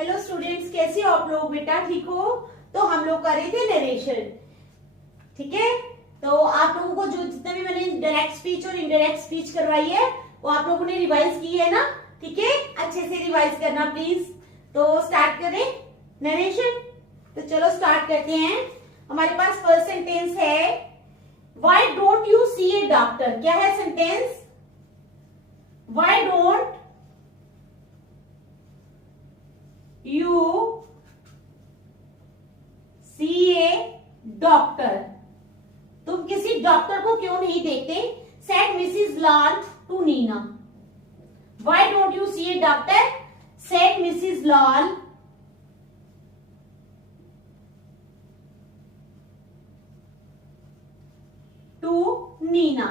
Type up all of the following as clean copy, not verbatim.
Hello students, कैसे हो आप लोग? बेटा ठीक हो? तो हम लोग कर रहे थे नरेशन, ठीक है। तो आप लोगों को जो जितने भी मैंने डायरेक्ट स्पीच और इनडायरेक्ट स्पीच करवाई है वो आप लोगों ने रिवाइज की है ना, ठीक है। अच्छे से रिवाइज करना प्लीज। तो स्टार्ट करें नरेशन। तो चलो स्टार्ट करते हैं। हमारे पास फर्स्ट सेंटेंस है, Why don't you see a doctor? क्या है sentence? Why don't you see a doctor? तुम किसी डॉक्टर को क्यों नहीं देखते? Said Mrs. Lal to Nina. Why don't you see a doctor? Said Mrs. Lal to Neena.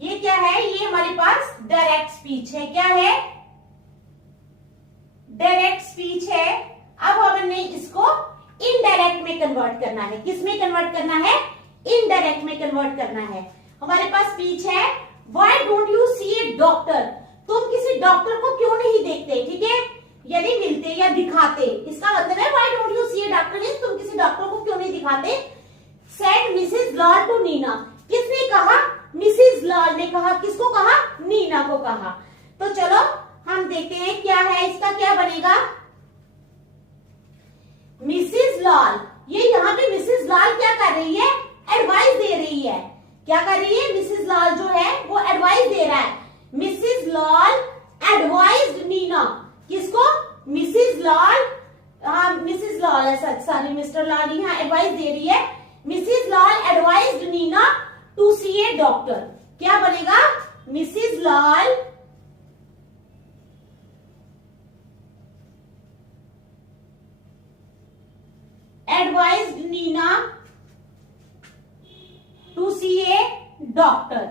ये क्या है? ये हमारे पास डायरेक्ट स्पीच है। क्या है? डायरेक्ट स्पीच है। अब हमने इसको इनडायरेक्ट में कन्वर्ट करना है। किस में कन्वर्ट करना है? इनडायरेक्ट में कन्वर्ट करना है। हमारे पास स्पीच है, why don't you see a doctor? तुम किसी डॉक्टर को क्यों नहीं देखते? ठीक है, यदि मिलते या दिखाते, इसका मतलब है why don't you see a doctor means तुम किसी डॉक्टर को क्यों नहीं दिखाते। Said Mrs Lal to Neena. किसने कहा? मिसेस लाल ने कहा। किसको कहा? नीना को कहा। तो चलो हम देखते हैं क्या है इसका, क्या बनेगा। मिसेस लाल, ये यहाँ पे मिसेस लाल क्या कर रही है? एडवाइस दे रही है। क्या कर रही है? मिसेस लाल जो है वो एडवाइस दे रहा है। Mrs Lal advised Neena. किसको? मिसेस लाल। मिसेस लाल है, सॉरी मिस्टर लाल यहाँ एडवाइस दे रही है। Mrs Lal advised Neena to see a doctor. क्या बनेगा? Mrs Lal advised Neena to see a doctor.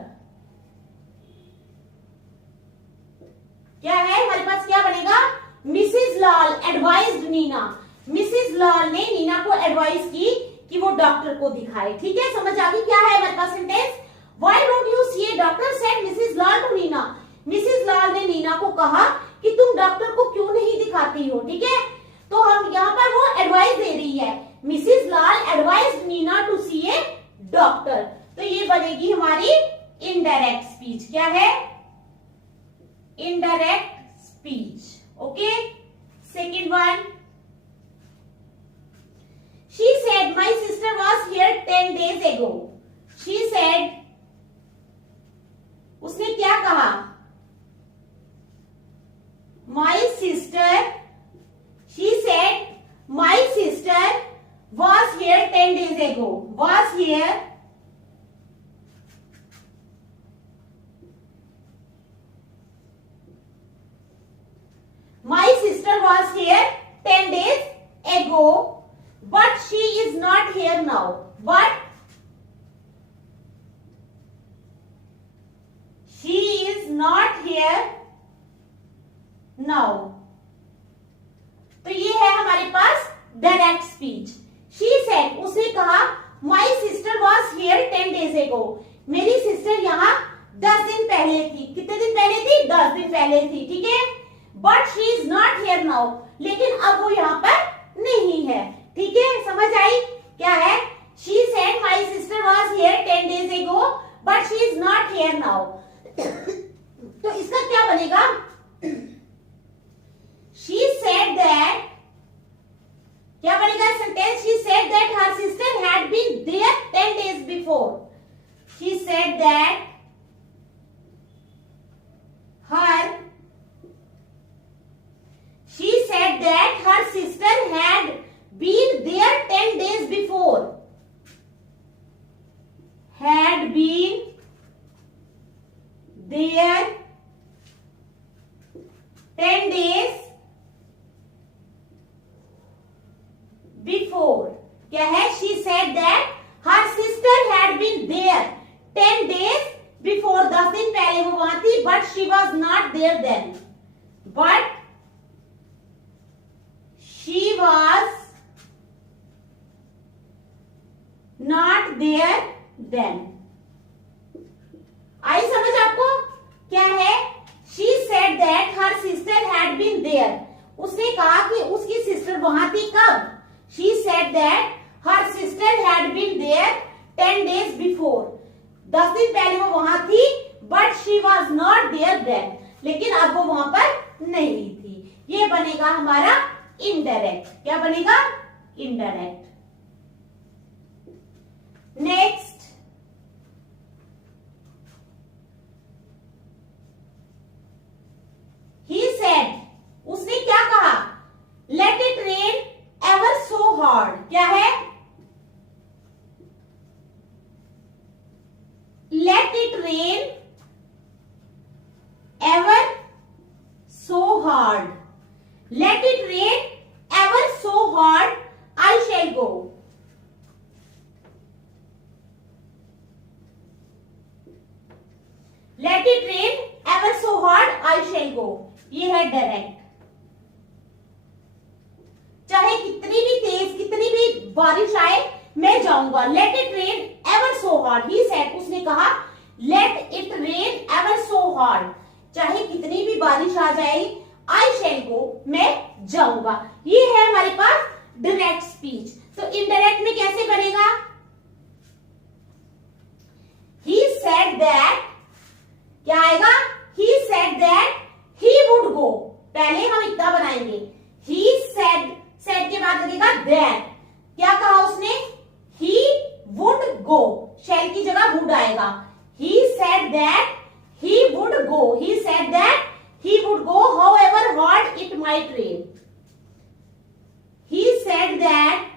क्या है हमारे पास? क्या बनेगा? Mrs Lal advised Neena. Mrs Lal ने नीना को एडवाइस की कि वो डॉक्टर को दिखाए। ठीक है, समझ आ गई? क्या है हमारे पास sentence? Why don't you see a doctor? Said Mrs Lal to Nina. Mrs Lal ने नीना को कहा कि तुम डॉक्टर को क्यों नहीं दिखाती हो। ठीक है, तो हम यहाँ पर वो एडवाइस दे रही है। Mrs Lal advised Neena to see a doctor. तो ये बनेगी हमारी इनडायरेक्ट स्पीच। क्या है? Indirect speech. Okay, second one, She said, my sister was here 10 days ago. She said, उसने क्या कहा? My sister, she said, my sister was here 10 days ago. Was here My sister was here 10 days ago. But she is not here now. But she is not here now. तो ये है हमारे पास direct speech. She said, उसने कहा, My sister was here 10 days ago. मेरी sister यहाँ 10 दिन पहले थी। कितने दिन पहले थी? 10 दिन पहले थी। ठीक है, But she is not here now. लेकिन अब वो यहाँ पर नहीं है। ठीक है, समझ आई? क्या है? She said my sister was here 10 days ago, but she is not here now. तो इसका क्या बनेगा? She said that, क्या बनेगा sentence? She said that her sister had been there 10 days before. She said that her sister had been there 10 days before. Had been there 10 days before. क्या है? She said that her sister had been there 10 days before. 10 दिन पहले वो वहां थी, but she was not there then. But she was not there then. आई समझ आपको? क्या है? She said that her sister had been there. उसने कहा कि उसकी सिस्टर वहां थी कब? She said that her sister had been there 10 days before. 10 दिन पहले वो वहां थी, but she was not there then, लेकिन अब वो वहां पर नहीं थी। ये बनेगा हमारा इनडायरेक्ट। क्या बनेगा? इनडायरेक्ट। नेक्स्ट, ही सेड, उसने क्या कहा? Let it rain ever so hard. क्या है? Let it rain ever so hard. Let it rain ever so hard, I shall go. Let it rain ever so hard, I shall go. ये है direct. चाहे कितनी भी तेज, कितनी भी बारिश आए, मैं जाऊंगा। Let it rain ever so hard. He said, उसने कहा Let it rain ever so hard. चाहे कितनी भी बारिश आ जाए, आई शैल गो, मैं जाऊंगा। ये है हमारे पास डायरेक्ट स्पीच। तो इनडायरेक्ट में कैसे बनेगा? ही सेड दैट, क्या आएगा? He said that he would go. पहले हम इतना बनाएंगे, ही सेड, सेड के बाद लगेगा दैट। क्या कहा उसने? ही वुड गो, शैल की जगह वुड आएगा। He said that he would go. He said that he would go however hard it might rain. He said that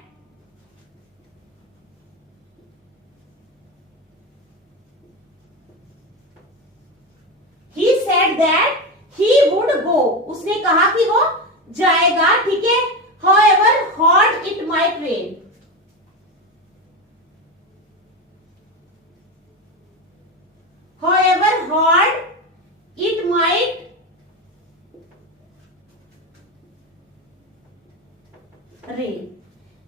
he would go. उसने कहा कि वो जाएगा, ठीक है। however hard it might rain. However hard it might rain.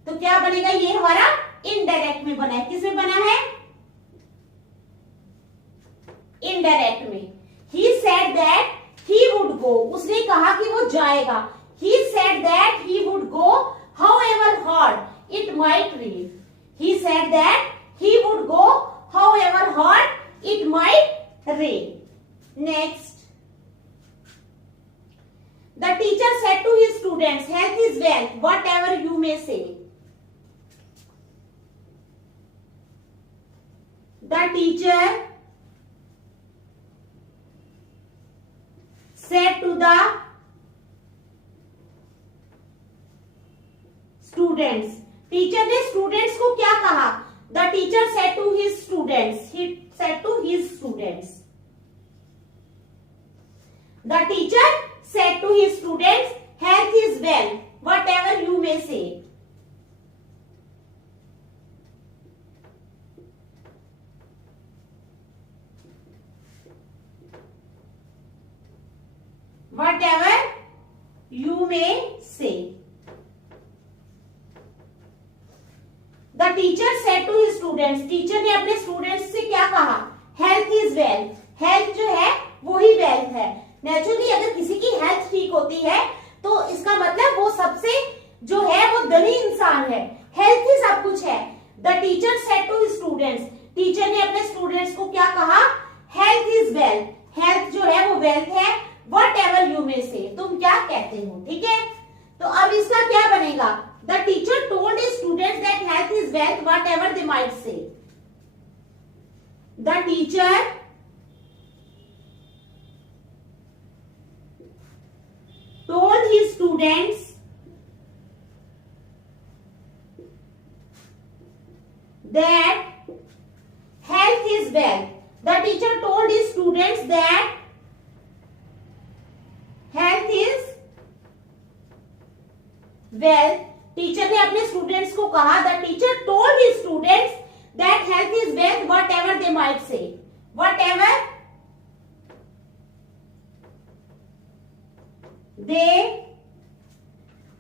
तो क्या बनेगा? ये हमारा इनडायरेक्ट में बना है। किस में बना है? इनडायरेक्ट में। He said that he would go. उसने कहा कि वो जाएगा। He said that he would go however hard it might rain. He said that he would go however hard it might rain. Next, the teacher said to his students, health is wealth, whatever you may say. The teacher said to the students. Teacher ने students को क्या कहा? The teacher said to his students. He said to his students. The teacher said to his students, health is wealth, whatever you may say. Whatever you may say. The teacher said to his students. Teacher ने अपने students से क्या कहा? Health is wealth. Health जो है वो ही wealth है। Naturally अगर किसी की हेल्थ ठीक होती है तो इसका मतलब वो सबसे जो है वो धनी इंसान है। हेल्थ ही सब कुछ है। The teacher said to his students. Teacher ने अपने स्टूडेंट्स को क्या कहा? Health is wealth. हेल्थ जो है वो वेल्थ है। वट एवर यू मे से, तुम क्या कहते हो, ठीक है। तो अब इसका क्या बनेगा? The teacher told his students that health is wealth, what ever they might say. The teacher told his students that health is wealth. The teacher told his students that health is wealth. Teacher ने अपने students को कहा, the teacher told his students that health is wealth, what ever they might say. What ever they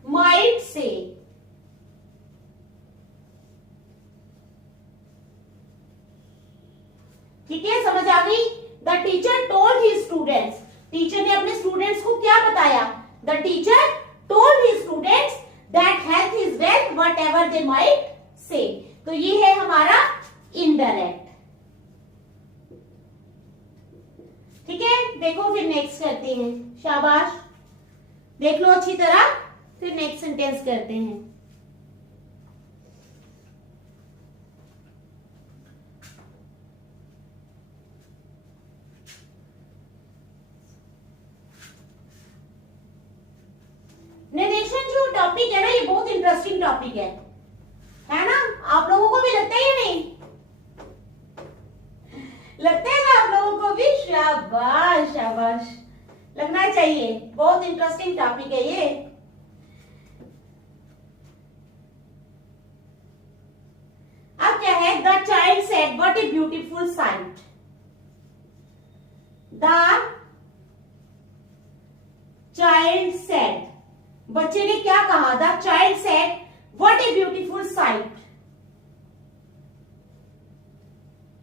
might say. ठीक है, समझ आ गई। The teacher told his students. Teacher ने अपने स्टूडेंट्स को क्या बताया? The teacher told his students that health is wealth, whatever they might say. तो ये है हमारा indirect. ठीक है, देखो फिर नेक्स्ट करते हैं. शाबाश, देख लो अच्छी तरह, फिर नेक्स्ट सेंटेंस करते हैं. नरेशन जो टॉपिक है ना, ये बहुत इंटरेस्टिंग टॉपिक है ना? आप लोगों को भी लगता है या नहीं? लगता है ना आप लोगों को भी? शाबाश शाबाश, लगना चाहिए. बहुत इंटरेस्टिंग टॉपिक है ये. अब क्या है? The child said what a beautiful sight. The child said, बच्चे ने क्या कहा? The child said what a beautiful sight.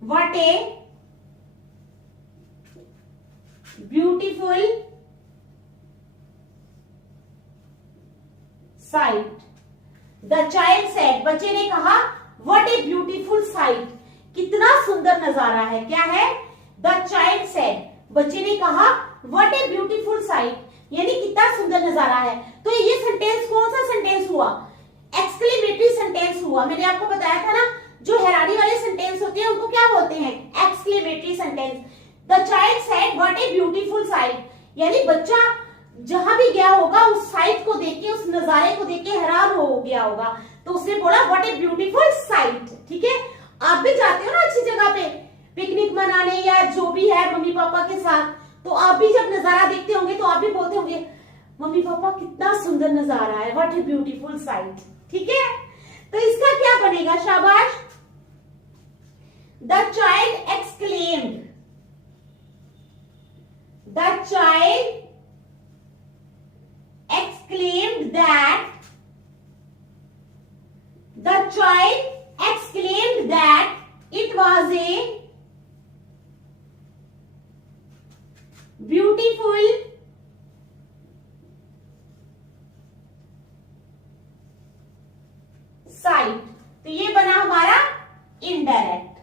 What a beautiful sight. The child said, बच्चे ने कहा, व्हाट ए ब्यूटीफुल साइट, कितना सुंदर नजारा है. क्या है? द चाइल्ड सेड, बच्चे ने कहा, व्हाट ए ब्यूटीफुल साइट, यानी कितना सुंदर नजारा है. तो ये सेंटेंस कौन सा सेंटेंस हुआ? एक्सक्लेमेटरी सेंटेंस हुआ. मैंने आपको बताया था ना, जो हैरानी वाले सेंटेंस होते हैं उनको क्या बोलते हैं? Exclamatory sentence. The child said what a beautiful sight, यानी बच्चा जहां भी गया होगा उस साइट को देख के, उस नजारे को देख के हैरान हो गया होगा, तो उसने बोला व्हाट ए ब्यूटीफुल साइट. ठीक है, आप भी जाते हो ना अच्छी जगह पे पिकनिक मनाने या जो भी है मम्मी पापा के साथ, तो आप भी जब नजारा देखते होंगे तो आप भी बोलते होंगे, मम्मी पापा कितना सुंदर नजारा है, व्हाट ए ब्यूटीफुल साइट. ठीक है, तो इसका क्या बनेगा? शाबाश. The child exclaimed, the child exclaimed that, the child exclaimed that it was a beautiful sight. तो ये बना हमारा indirect.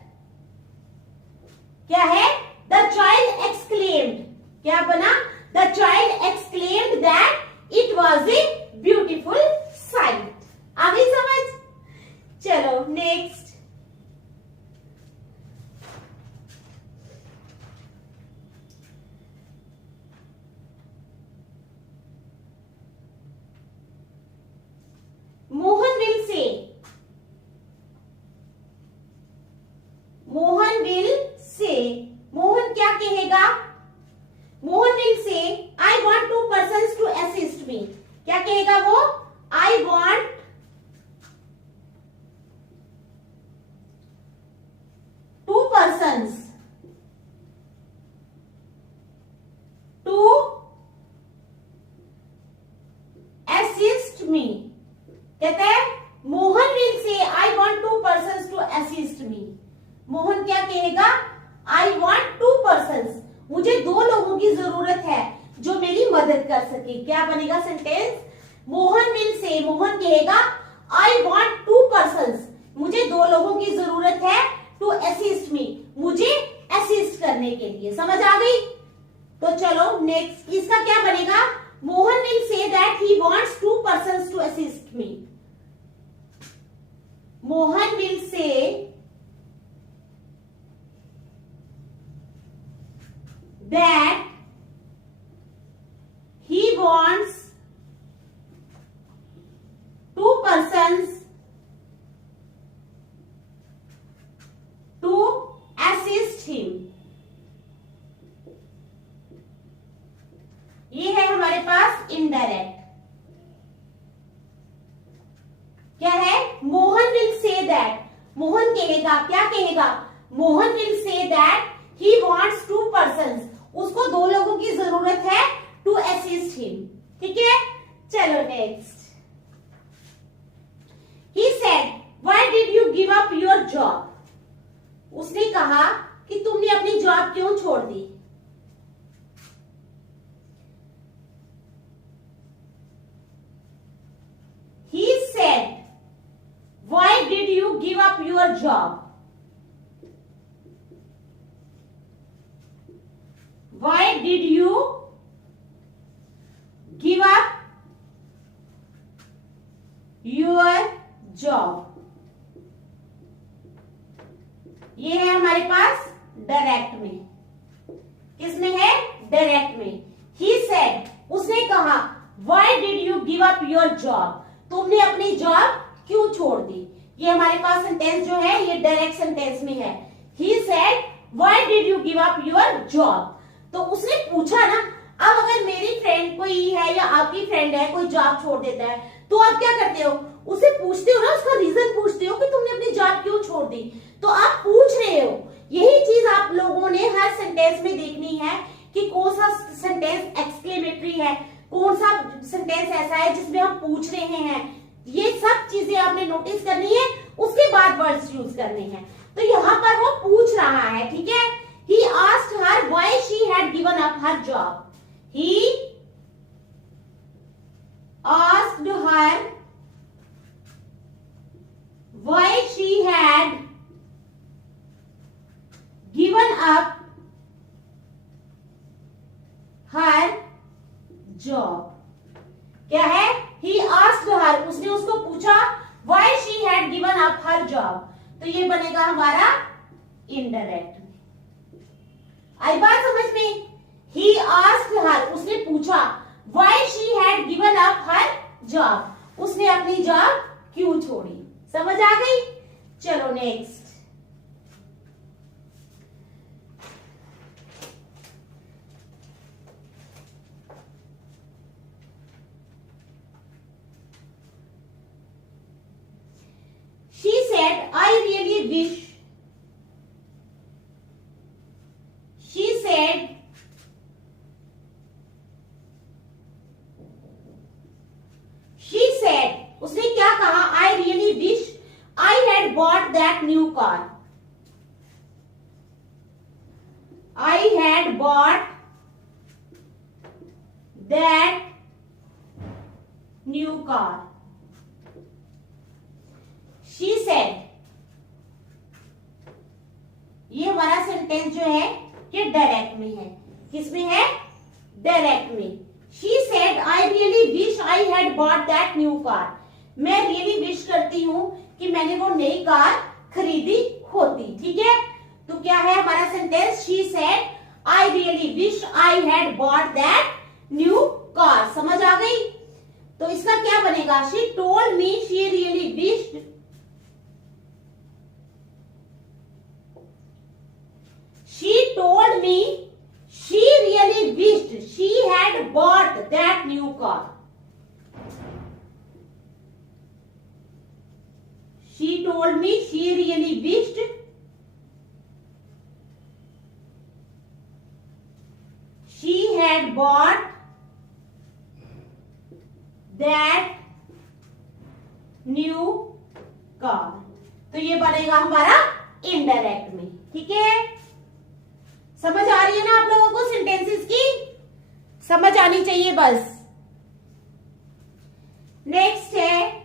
क्या है? The child exclaimed, क्या बना? The child exclaimed that it was a beautiful sight. आ गई समझ? चलो next. Mohan will say, Mohan will say, Mohan क्या कहेगा? Mohan will say, I want 2 persons to assist me. क्या कहेगा वो? I want 2 persons to assist me. कहते हैं Mohan will say, I want 2 persons to assist me. Mohan क्या कहेगा? I want 2 persons, मुझे 2 लोगों की जरूरत है जो मेरी मदद कर सके. क्या बनेगा sentence? Mohan will say, Mohan कहेगा, I want 2 persons, मुझे 2 लोगों की जरूरत है, to assist me, मुझे असिस्ट करने के लिए. समझ आ गई? तो चलो नेक्स्ट, इसका क्या बनेगा? Mohan will say that he wants 2 persons to assist me. Mohan will say that he wants 2 persons to assist him. ये है हमारे पास इनडायरेक्ट. क्या है? Mohan will say that, Mohan कहेगा, क्या कहेगा? Mohan will say that he wants 2 persons, उसको 2 लोगों की जरूरत है, to assist him. ठीक है, चलो next. He said, why did you give up your job? उसने कहा कि तुमने अपनी जॉब क्यों छोड़ दी? your job? Why did you give up your job? ये है हमारे पास डायरेक्ट में। किसमें है? डायरेक्ट में। He said, उसने कहा, Why did you give up your job? तुमने अपनी जॉब क्यों छोड़ दी? ये हमारे पास सेंटेंस जो है ये डायरेक्ट सेंटेंस में है। He said, Why did you give up your job? तो उसने पूछा ना। अब अगर मेरी फ्रेंड कोई है या आपकी फ्रेंड है, कोई जॉब छोड़ देता है, तो आप क्या करते हो? उसे पूछते हो ना, उसका रीजन पूछते हो कि तुमने अपनी जॉब क्यों छोड़ दी। तो आप पूछ रहे हो। यही चीज आप लोगों ने हर सेंटेंस में देखनी है कि कौन सा सेंटेंस एक्सक्लेमेटरी है, कौन सा सेंटेंस ऐसा है जिसमें हम पूछ रहे हैं। ये सब चीजें आपने नोटिस करनी है, उसके बाद वर्ड्स यूज करने हैं। तो यहाँ पर वो पूछ रहा है, ठीक है। He asked her why she had given up her job. He asked her why she had given up her job. क्या है? He asked her, उसने उसको पूछा why she had given up her job. तो ये बनेगा हमारा इनडायरेक्ट। आई बात समझ में? He asked her, उसने पूछा why she had given up her job. उसने अपनी जॉब क्यों छोड़ी? समझ आ गई? चलो next. She said, I really wish. She said, उसने क्या कहा? I really wish I had bought that new car. I had bought that new car. She said, ये हमारा सेंटेंस जो है ये डायरेक्ट में है। किसमें है? डायरेक्ट में। She said, I really wish I had bought that new car. मैं रियली विश करती हूँ कि मैंने वो नई कार खरीदी होती। ठीक है, तो क्या है हमारा sentence? She said, I really wish I had bought that new car. समझ आ गई? तो इसका क्या बनेगा? She told me she really wished. She told me she really wished she had bought that new car. She told me she really wished she had bought that new car. तो ये बनेगा हमारा इनडायरेक्ट में। ठीक है, समझ आ रही है ना आप लोगों को? सेंटेंसेस की समझ आनी चाहिए बस। नेक्स्ट है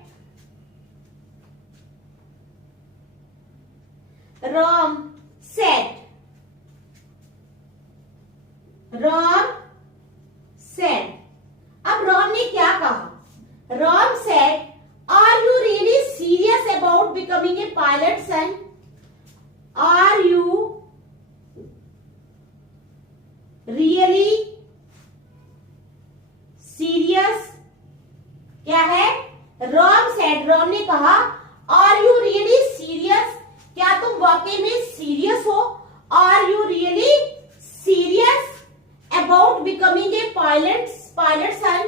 Ram said. Ram said. अब Ram ने क्या कहा? Ram said, "Are you really serious about becoming a pilot, son? Are you really serious?" क्या है? Ram said. Ram ने कहा, "Are you really serious?" क्या तुम वाकई में सीरियस हो? Are you really serious about becoming a pilot son?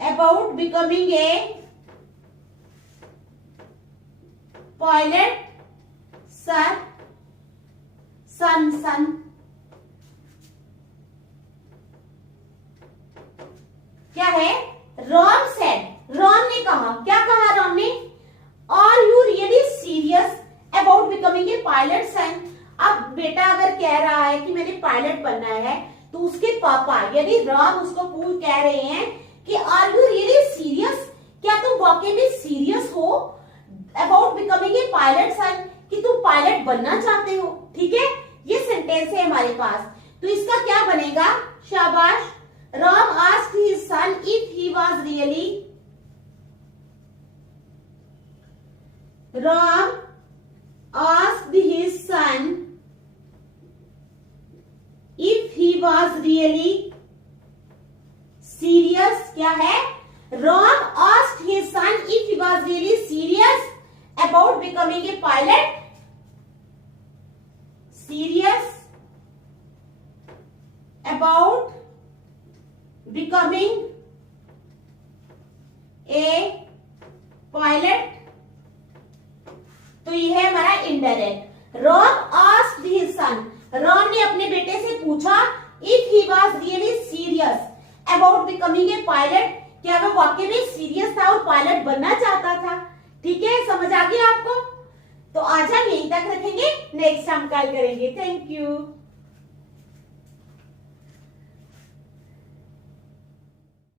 About becoming a pilot son. क्या है? ROM said. रॉम ने कहा, क्या कहा रॉम ने? Are you really serious about becoming a pilot son? अब बेटा अगर कह रहा है कि मैंने पायलट बनना है, तो उसके पापा यानी राम उसको कह रहे हैं कि आर यू रियली सीरियस? क्या तुम वाकई में सीरियस हो अबाउट बिकमिंग ए पायलट सन, कि तुम पायलट बनना चाहते हो। ठीक है, ये सेंटेंस है हमारे पास। तो इसका क्या बनेगा, शाबाश। Ram asked his son if he was really, Ram asked his son if he was really serious। क्या है, Ram asked his son if he was really serious about becoming a pilot, serious about becoming a pilot। तो ये है हमारा indirect. Ram asked his son, Ram ने अपने बेटे से पूछा if he was really serious about becoming a pilot, क्या वह वाकई में सीरियस था और पायलट बनना चाहता था। ठीक है, समझ आ गया आपको। तो आज हम यहीं तक रखेंगे, नेक्स्ट हम कल करेंगे। Thank you.